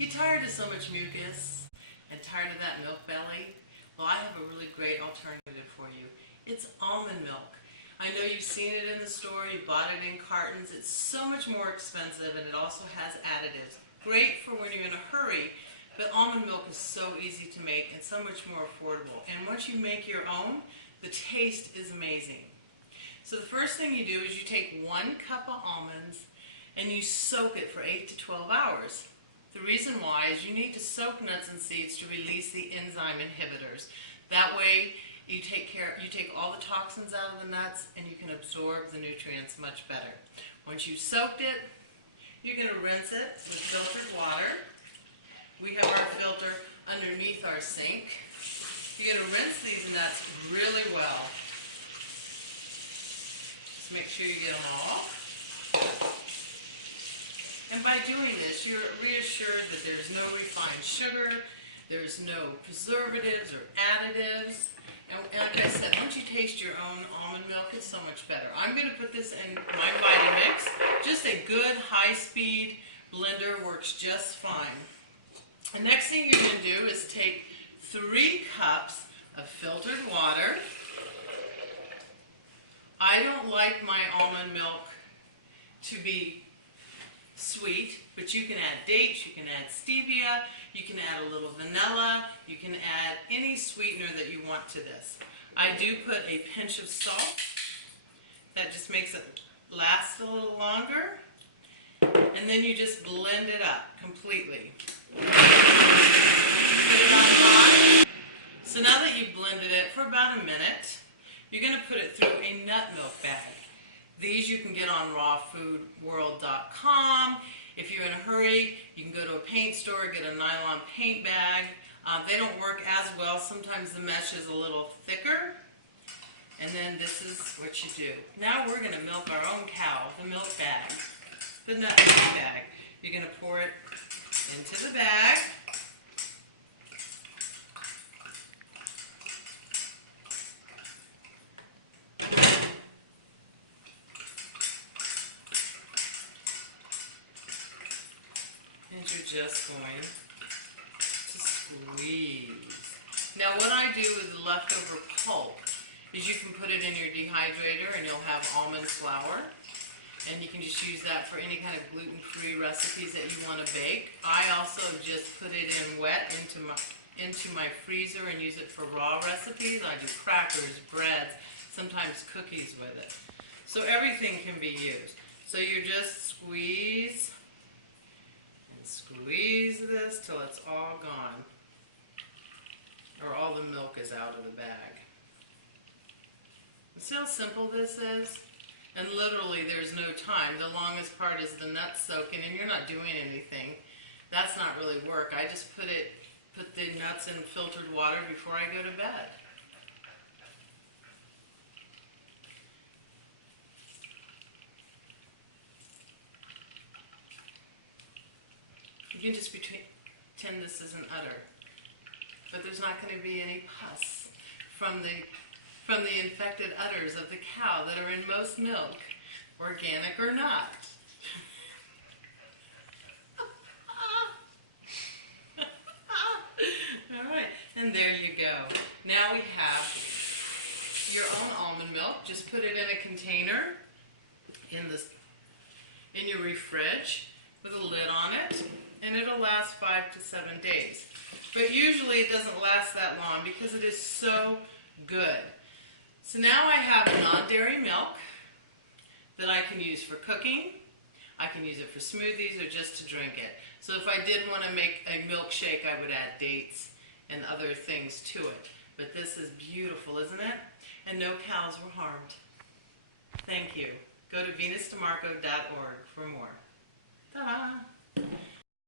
You tired of so much mucus and tired of that milk belly? Well, I have a really great alternative for you. It's almond milk. I know you've seen it in the store, you bought it in cartons. It's so much more expensive and it also has additives. Great for when you're in a hurry, but almond milk is so easy to make and so much more affordable. And once you make your own, the taste is amazing. So the first thing you do is you take 1 cup of almonds and you soak it for 8 to 12 hours. The reason why is you need to soak nuts and seeds to release the enzyme inhibitors. That way you take all the toxins out of the nuts and you can absorb the nutrients much better. Once you've soaked it, you're going to rinse it with filtered water. We have our filter underneath our sink. You're going to rinse these nuts really well. Just make sure you get them all. And by doing this, you're reassured that there's no refined sugar, there's no preservatives or additives. And like I said, once you taste your own almond milk, it's so much better. I'm going to put this in my Vitamix. Just a good high-speed blender works just fine. The next thing you're going to do is take 3 cups of filtered water. I don't like my almond milk to be sweet, but you can add dates, you can add stevia, you can add a little vanilla, you can add any sweetener that you want to this. I do put a pinch of salt. That just makes it last a little longer. And then you just blend it up completely. Put it on high. So now that you've blended it for about a minute, you're going to put it through a nut milk bag. These you can get on rawfoodworld.com. If you're in a hurry, you can go to a paint store, get a nylon paint bag. They don't work as well. Sometimes the mesh is a little thicker. And then this is what you do. Now we're going to milk our own cow, the milk bag, the nut milk bag. You're going to pour it into the bag. And you're just going to squeeze. Now what I do with the leftover pulp is you can put it in your dehydrator and you'll have almond flour. And you can just use that for any kind of gluten-free recipes that you want to bake. I also just put it in wet into my freezer and use it for raw recipes. I do crackers, breads, sometimes cookies with it. So everything can be used. So you just squeeze and squeeze this till it's all gone, or all the milk is out of the bag. See how simple this is? And literally there's no time. The longest part is the nuts soaking, and you're not doing anything. That's not really work. I just put the nuts in filtered water before I go to bed. You can just pretend this isn't udder. But there's not going to be any pus from the infected udders of the cow that are in most milk, organic or not. All right, and there you go. Now we have your own almond milk. Just put it in a container in your fridge with a lid on it, and it'll last 5 to 7 days. But usually it doesn't last that long because it is so good. So now I have non-dairy milk that I can use for cooking. I can use it for smoothies or just to drink it. So if I did want to make a milkshake, I would add dates and other things to it. But this is beautiful, isn't it? And no cows were harmed. Thank you. Go to venusdemarco.org for more. Ta-da!